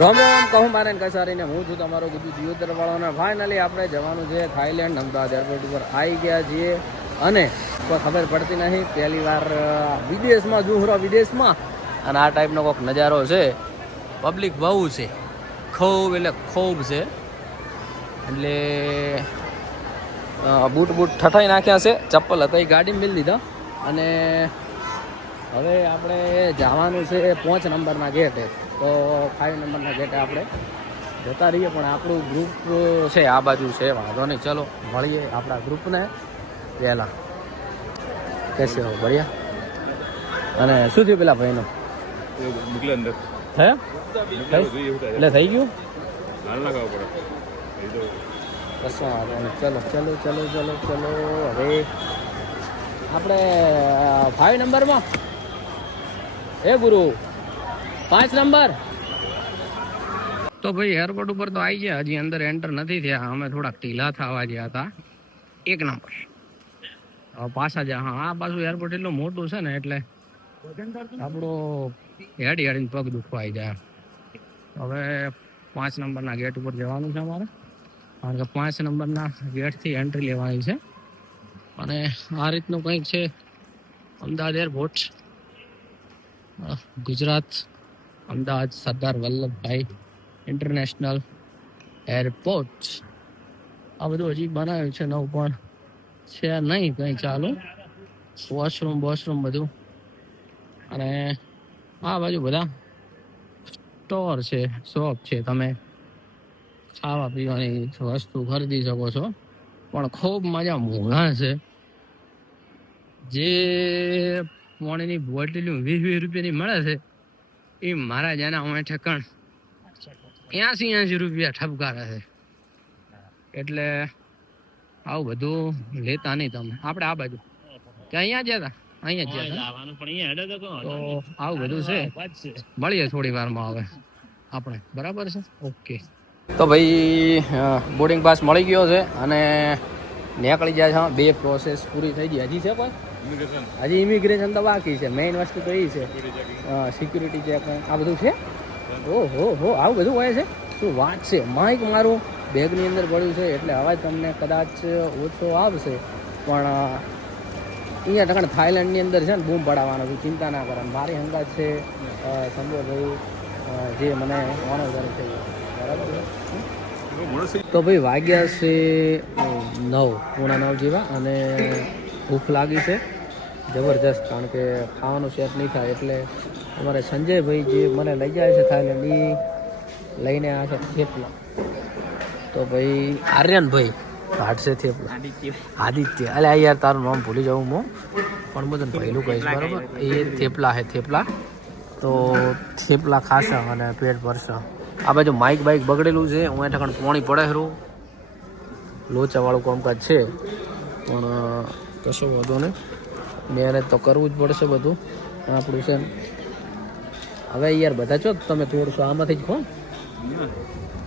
રામ રામ, કહું મારે કસારીને, હું છું તમારો ગુજુ દિયોદર વાળો અને ફાઇનલી આપણે જવાનું છે થાઈલેન્ડ અમદાવાદ એરપોર્ટ ઉપર. આવી ગયા છીએ. અને કોઈ ખબર પડતી નહીં, પહેલી વાર વિદેશમાં, જુહરો વિદેશમાં. અને આ ટાઈપનો કોઈક નજારો છે. પબ્લિક બહુ છે. ખૂબ એટલે ખૂબ છે. એટલે બૂટ બૂટ ઠઠાઈ નાખ્યા છે. ચપ્પલ હતા, એ ગાડી મિલ દીધા. અને હવે આપણે જવાનું છે પાંચ નંબરના ગેટે. તો ફાઇવ નંબરના ગેટે આપણે જતા રહીએ પણ આપણું ગ્રુપ છે આ બાજુ છે વાંધો નહીં. ચલો મળીએ આપણા ગ્રુપને પહેલાં. કેસે હો બઢિયા. અને શું થયું પેલા ભાઈનું? અંદર. હે? થાય. એટલે થઈ ગયું? કશો વાંધો નહીં. ચલો ચલો ચલો ચલો ચલો. હવે આપણે ફાઇવ નંબરમાં? એ ગુરુ, પાંચ નંબર. તો ભાઈ એરપોર્ટ ઉપર તો આવી ગયા, હજી અંદર એન્ટર નથી થયા. અમે થોડાક ઢીલા થવા ગયા હતા. એક નંબર. પાછા જા, હા, આ પાછું એરપોર્ટ એટલું મોટું છે ને, એટલે આપણો હેડી હેડીને પગ દુખવાઈ જાય. હવે પાંચ નંબરના ગેટ ઉપર જવાનું છે અમારે. કારણ કે પાંચ નંબરના ગેટથી એન્ટ્રી લેવાની છે. અને આ રીતનું કંઈક છે, Ahmedabad airport Gujarat, Ahmedabad, Sardar Vallabhbhai international airport આ બધું હજી બનાવ્યું છે, નવું પણ છે નહીં કંઈ ચાલુ. વોશરૂમ વોશરૂમ બધું. અને આ બાજુ બધા સ્ટોર છે શોપ છે. તમે ખાવા પીવાની વસ્તુ ખરીદી શકો છો. પણ ખૂબ મજા મોંઘા છે. જે પાણીની બોટલી વીસ વીસ રૂપિયાની મળે છે. એ મારા જાના અમે ઠેકણ એસી એસી રૂપિયા ઠપકારે છે. એટલે આવું બધું લેતા નહીં તમે. આપણે આ બાજુ. કે અહીંયા જ હતા? અહીંયા જ હતા. તો આવું બધું છે. મળીએ થોડી વારમાં હવે. આપણે. બરાબર છે? ઓકે. તો ભાઈ બોર્ડિંગ પાસ મળી ગયો છે અને નીકળી જાય છે. બે પ્રોસેસ પૂરી થઈ ગઈ. હજી છે કોઈ? ઇમિગ્રેશન હજી ઇમિગ્રેશન તો બાકી છે. મેઇન વસ્તુ તો એ છે. સિક્યુરિટી ચેક આ બધું છે? ઓહો હો આવું બધું હોય છે? શું વાત છે? માઇક મારું બેગની અંદર પડ્યું છે એટલે અવાજ તમને કદાચ ઓછો આવશે. પણ અહીંયા ટકણ થાઈલેન્ડની અંદર છે ને બૂમ પડાવવાનો છું. ચિંતા ના કરો. મારી અંદાજ છે સંબોધવું જે મને ઓનર કરે છે. બરાબર તો ભાઈ વાગ્યા છે નવ પૂણા નવ જેવા અને ભૂખ લાગી છે. જબરજસ્ત, કારણ કે ખાવાનું સેટ નહીં થાય એટલે અમારે સંજયભાઈ જે મને લઈ જાય છે થાઈલેન્ડ એ લઈને આ છે થેપલા. તો ભાઈ આર્યનભાઈ હાડશે થેપલા. આદિત્ય. અલે, આ યાર તારું નામ ભૂલી જાઉં હું. પણ હું તને પહેલું કહીશ, બરાબર? એ થેપલા છે, થેપલા. તો થેપલા ખાશે અને પેટ ભરશે. આ બાજુ માઇક બાઇક બગડેલું છે. હું ઠેકાણ પોણી પડે હરું લોચાવાળું કામકાજ છે. પણ કશો વાંધો નહીં. મહેનત તો કરવું જ પડશે બધું. આપણું છે હવે યાર બધા છો તમે તોડશો આમાંથી જ ખો.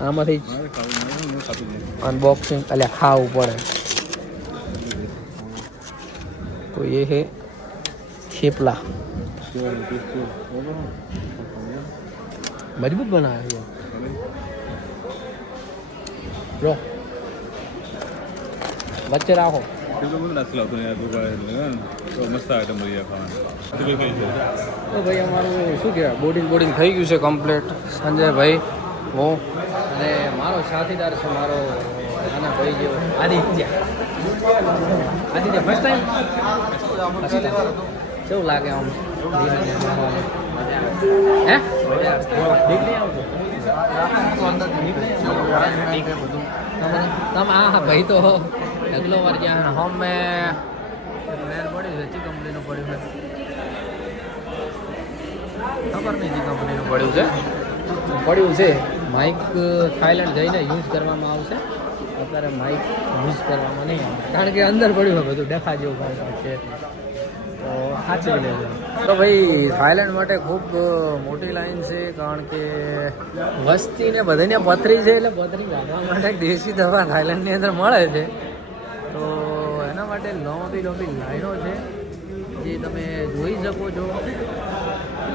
આમાંથી જ. અનબોક્સિંગ એટલે ખાવું પડે. તો એ હે થેપલા. મજબૂત બનાવે લો. વચ્ચે રાખો. કેટલું બધું નથી લાવતું યાર દુકાન. તો મસ્ત આઈટમ મળી જાય ખાવાની તો ભાઈ અમારું શું કહેવાય બોર્ડિંગ બોર્ડિંગ થઈ ગયું છે કમ્પ્લીટ સંજયભાઈ હું અને મારો સાથીદાર છે મારો નાના ભાઈ જેવો આદિત્ય. આદિત્ય ફર્સ્ટ ટાઈમ કેવું લાગે આમ? હે? નહીં આવતું? તમે હા હા ભાઈ તો અગલો વાર ગયા હોમ પ્લેન પડ્યું છે ચી કંપનીનું પડ્યું છે. ખબર નહીં કઈ કંપનીનું પડ્યું છે. પડ્યું છે. માઇક થાઈલેન્ડ જઈને યુઝ કરવામાં આવશે. અત્યારે માઇક યુઝ કરવામાં નહીં આવે કારણ કે અંદર પડ્યું હોય બધું દેખા જેવું કામ છે. તો સાચવી લેજો. તો ભાઈ થાઈલેન્ડ માટે ખૂબ મોટી લાઈન છે કારણ કે વસ્તી ને બધાને પથરી છે એટલે પથરી લાવવા માટે દેશી દવા થાઈલેન્ડની અંદર મળે છે. તો એના માટે લાંબી લાંબી લાઈનો છે જે તમે જોઈ શકો છો.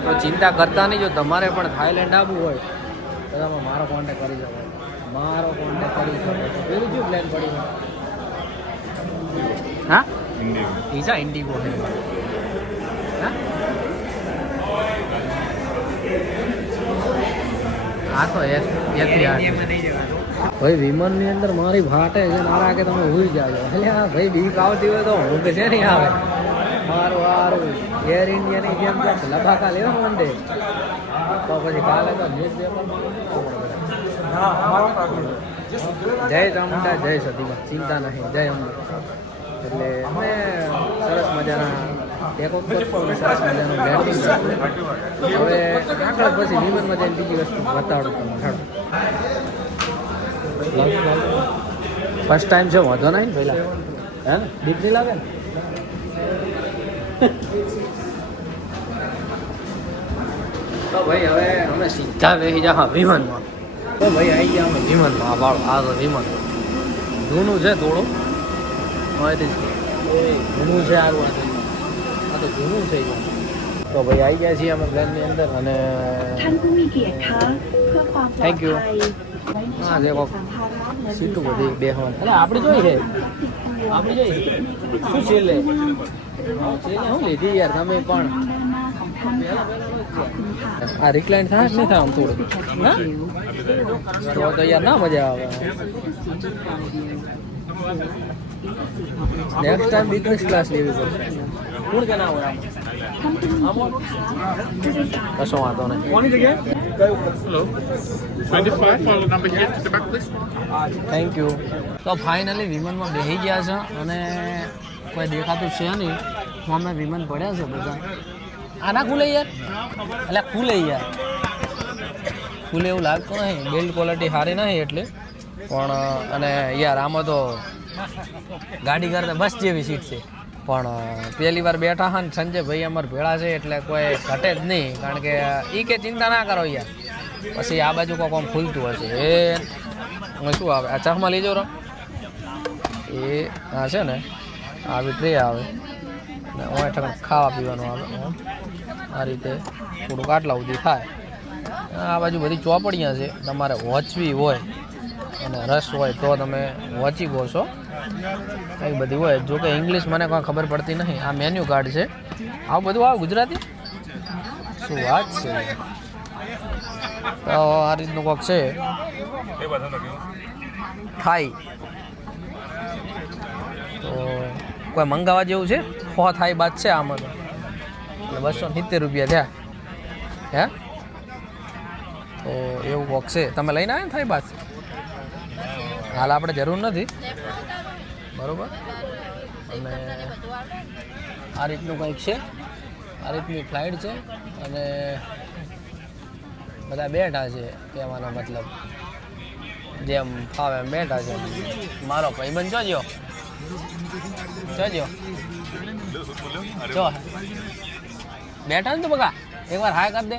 તો ચિંતા કરતા નહીં જો તમારે પણ થાઈલેન્ડ આવવું હોય બધામાં મારો કોન્ટેક્ટ કરી શકો મારો કોન્ટેક્ટ કરી શકો પેલું શું પ્લાન પડી હા? ઇન્ડિગો ઈજા ઇન્ડિગો હા? હા આ તો એક એકથી ભાઈ, વિમાનની અંદર મારી ફાટે છે નારા કે તમે ભૂલી જાજો. અલ્યા ભાઈ, બીક આવતી હોય તો કે છે નહીં આવે. મારું હારું. એર ઇન્ડિયાની જેમ લબાકા લેવા માંડે. તો પછી કાલે તો જય ચામુંડા જય સતીમાં. ચિંતા નહીં. જય અંબા. એટલે અમે સરસ મજાના ટેક ઓફ સરસ મજાનું હવે આગળ પછી વિમાનમાં જઈને બીજી વસ્તુ બતાડું તમને. ફર્સ્ટ ટાઈમ છે, વાંધો નહીં ને પહેલાં હે ને? બીક નહીં લાગે તો ભાઈ હવે અમે સીધા બેસી જા વિમાનમાં. તો ભાઈ આવી ગયા અમે વિમાનમાં. વાળો, આ તો વિમાન. જૂનું છે થોડું જૂનું છે આવું આ તો જૂનું છે તો ભાઈ આવી ગયા છીએ અમે પ્લેનની અંદર અને ท่า હા દેખો સીટું બધી બે હવા. અરે, આપણે જોઈ છે. આપણે જોઈ શું છે લે? હું લીધી યાર, તમે પણ. આ રિક્લાઇન થાય જ થાય આમ થોડું. તો તો યાર ના મજા આવે. નેક્સ્ટ ટાઈમ બિઝનેસ ક્લાસ લેવી પડશે. કોણ કે ના હોય કશો વાંધો નહીં hello 25 follow number here to the back please. Thank you તો ફાઇનલી વિમાનમાં બેસી ગયા છે અને કોઈ દેખાતું છે નહીં. તો અમે વિમાન પડ્યા છે બધા. આના ખુલે યાર. એટલે ખુલે યાર. ખુલે એવું લાગતું નહીં. બિલ્ડ ક્વોલિટી સારી નહીં એટલે. પણ અને યાર આમાં તો ગાડી કરતા બસ જેવી સીટ છે. પણ પહેલી વાર બેઠા હા ને સંજયભાઈ અમારે ભેળા છે એટલે કોઈ ઘટે જ નહીં, કારણ કે એ કે ચિંતા ના કરો યાર. પછી આ બાજુ કોઈ કોમ ખુલતું હશે. એ શું આવે? આ ચકમાં લઈ રો. એ, આ છે ને, આવી ટ્રે આવે. ને ઓય ઠકણ ખાવા પીવાનું આવે, હં. આ રીતે થોડુંક આટલા સુધી થાય. આ બાજુ બધી ચોપડીਆਂ છે. તમારે વોચવી હોય. અને રસ હોય તો તમે વાંચી છો. એ બધી હોય. જો કે ઇંગ્લિશ મને કોઈ ખબર પડતી નહીં. આ મેન્યુ કાર્ડ છે. આવું બધું આવે ગુજરાતી? શું વાત છે? તો આ રીતનું કોક છે. થાય તો કોઈ મંગાવવા જેવું છે? હો થાય બાદ છે આમાં એટલે બસો સિત્તેર રૂપિયા થયા. હે? તો એવું કોક છે. તમે લઈને આવ્યા ને થાય બાદ? હાલ આપણે જરૂર નથી. બરોબર? અને આ રીતનું કંઈક છે. આ રીતની ફ્લાઇટ છે. અને બધા બેઠા છે કહેવાનો મતલબ. જેમ ફાવે એમ બેઠા છે. મારો ભાઈબંધ જોજો જોજો જો. બેઠા ને તો બગા એકવાર હાય કરી દે.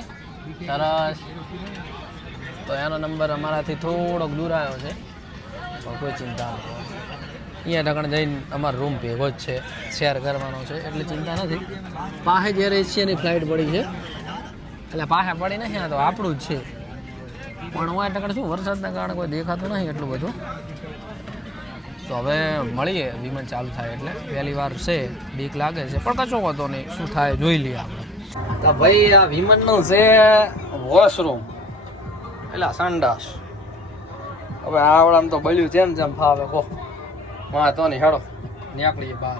સરસ. તો એનો નંબર અમારાથી થોડોક દૂર આવ્યો છે. કોઈ ચિંતા નથી અહીંયા ઢગણ જઈને અમારો રૂમ ભેગો જ છે શેર કરવાનો છે, એટલે ચિંતા નથી. પાસે જ્યારે એશિયાની ફ્લાઇટ પડી છે, એટલે પાસે પડી નથી, આ તો આપણું જ છે. પણ હું ટકડ શું, વરસાદના કારણે કોઈ દેખાતું નથી એટલું બધું. તો હવે મળીએ, વિમાન ચાલુ થાય એટલે. પહેલી વાર છે, બીક લાગે છે, પણ કશો વાંધો નહીં, શું થાય જોઈ લઈએ આપણે. તો ભાઈ, આ વિમાનનું છે વોશરૂમ એટલે સંડાસ હવે આવડામ તો બલ્યું છે ને જેમ ફાવે કહો તો નહીં હેડો. નીકળીએ બહાર.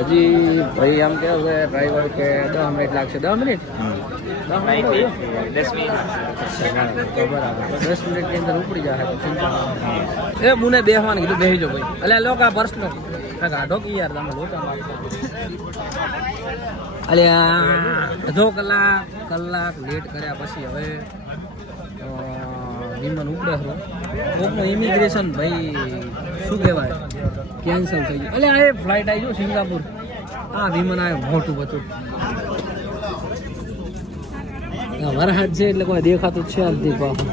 હજી ભાઈ આમ કેવું છે ડ્રાઈવર કે દસ મિનિટ લાગશે. દસ મિનિટ? દસ મિનિટ. બરાબર. દસ મિનિટની અંદર ઉપડી જાય. એ મુને બેસવાનું કીધું બેસી જાઓ ભાઈ એટલે લોકો આ પર્સનો ગાઢો કી યાર તમે લોચા મારશો અલે અડધો કલાક કલાક લેટ કર્યા પછી હવે વિમાન ઉપડે ખરું. કોકનું ઇમિગ્રેશન ભાઈ શું કહેવાય? કેન્સલ થઈ ગયું. એટલે આ ફ્લાઇટ આવી ગયો સિંગાપુર. આ વિમાન આવ્યું મોટું બધું આ વરસાદ છે એટલે કોઈ દેખાતું છે નહીં પાછું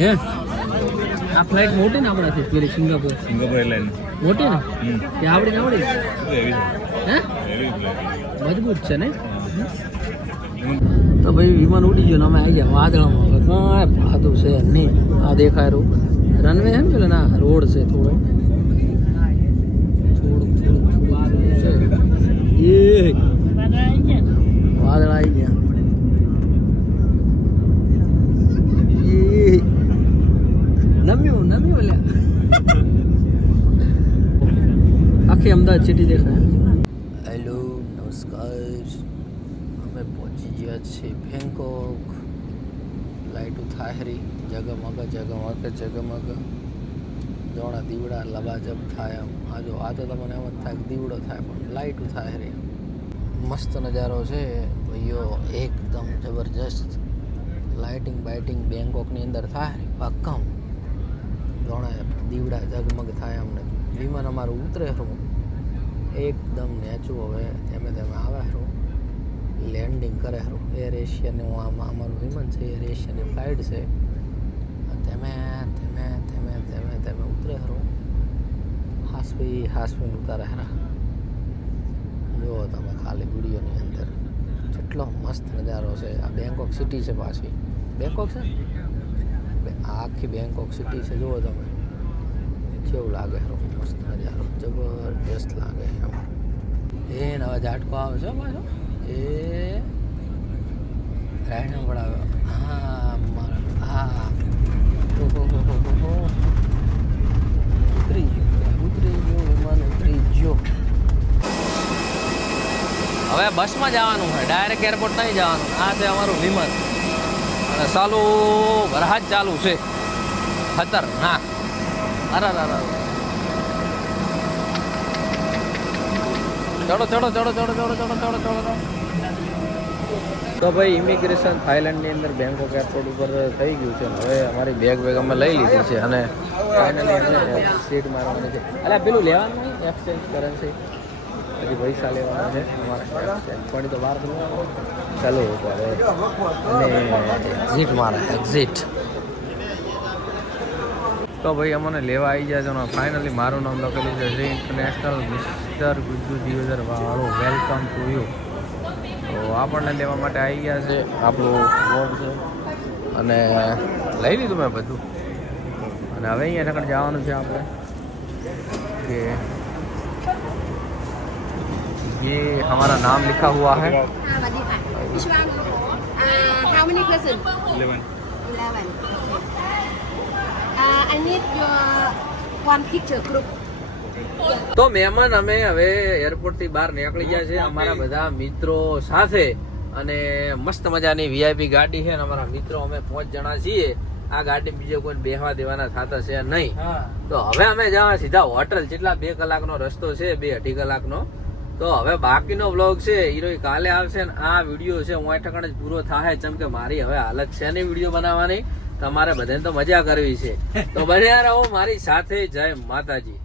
હે? આ ફ્લાઇટ મોટી ને આપણાથી? પેલી સિંગાપુર? સિંગાપુર એરલાઇન મોટી ને? કે આવડી ને આવડી? હે? મજબૂત છે ને? તો ભાઈ વિમાન ઉડી ગયું અમે આવી ગયા વાદળામાં. કાંઈ ભાતું છે નહીં. આ દેખાય રહ્યું. રનવે એમ પેલા, ના, રોડ છે થોડો. થોડું થોડું થોડું છે. વાદળ આવી ગયા. નમ્યું નમ્યું લ્યા. આખી અમદાવાદ સિટી દેખાય. નમસ્કાર અમે પહોંચી ગયા છીએ બેંકોક લાઈટો થાહરી જગમગ જગમગ જગમગ. જોણા દીવડા, લબાજબ થાય આમ આ જો, આ તો તમને એમ જ થાય દીવડો થાય, પણ લાઈટો થાહરી મસ્ત નજારો છે. ભાઈઓ, એકદમ જબરજસ્ત. લાઇટિંગ બાઇટિંગ બેંકોકની અંદર થાય. પાક્કમ જોણે દીવડા જગમગ થાય અમને વિમાન અમારું ઉતરે ખરું એકદમ નેચું હવે. ધીમે ધીમે આવે ખરું લેન્ડિંગ કરે હરું. એર એશિયાનું આમાં, અમારું વિમાન છે એર એશિયાની ફ્લાઇટ છે. ધીમે ધીમે ધીમે ધીમે ધીમે ઉતરે ખરું હાસવી, હાસવીને ઉતારે ખરા જુઓ તમે ખાલી વિડીયોની અંદર કેટલો મસ્ત નજારો છે. આ બેંકોક સિટી છે પાછી. બેંકોક છે? આખી બેંકોક સિટી છે, જુઓ તમે. કેવું લાગે ખરું મસ્ત નજારો જબરદસ્ત લાગે એમ. એ ને હવે ઝાટકો આવે છે પાછો. એ રાયણા પડાવ્યો હા, મારા. હો. ઉતરી ગયો. ઉતરી ગયો વિમાન, ઉતરી ગયો. હવે બસમાં જવાનું છે. ડાયરેક્ટ એરપોર્ટ નહીં જવાનું. આ છે અમારું વિમાન. અને ચાલુ વરહાદ ચાલુ છે. ખતરનાક. અરે અરે અરે ચડો ચડો ચડો ચડો ચડો ચડો ચડો ચડો તો ભાઈ ઇમિગ્રેશન થાઈલેન્ડની અંદર બેંકોક એરપોર્ટ ઉપર થઈ ગયું છે હવે અમારી બેગ બેગ અમે લઈ લીધી છે અને ફાઇનલી સીટ મારવાની છે. અરે પેલું લેવાનું નહીં? એક્સચેન્જ કરન્સી હજી પૈસા લેવાના છે અમારે પણ તો બહાર ચાલો તો હવે અને એક્ઝિટ મારે એક્ઝિટ તો ભાઈ, અમને લેવા આવી જાય છે ફાઇનલી મારું નામ લખેલું છે. શ્રી ઇન્ટરનેશનલ મિસ્ટર ગુજ્જુ દિવદર વાળો વેલકમ ટુ યુ તો આપણને લેવા માટે આવી ગયા છે આપણું બોર્ડ છે અને લઈ લીધું મેં બધું અને હવે અહીંયા આગળ જવાનું છે આપણે કે ये हमारा नाम लिखा हुआ है Ah, Madika. Which one? Uh, how many person? Eleven Eleven. Uh, I need your one picture group. તો મહેમાન અમે હવે એરપોર્ટથી બહાર નીકળી ગયા છે અમારા બધા મિત્રો સાથે અને મસ્ત મજાની વીઆઈપી ગાડી છે અને અમારા મિત્રો અમે પાંચ જણા છીએ. આ ગાડી બીજો કોઈ બેહવા દેવાના થતા છે નહીં. તો હવે અમે જવા સીધા હોટલ. જેટલા બે કલાકનો રસ્તો છે બે અઢી કલાકનો. તો હવે બાકીનો વ્લોગ છે હીરો કાલે આવશે ને આ વીડિયો છે હું ઠકણ જ પૂરો થાય જેમ કે મારી હવે હાલત છે નહીં વીડિયો બનાવવાની. તમારે બધાને તો મજા કરવી છે. તો બન્યા રહો મારી સાથે. જય માતાજી.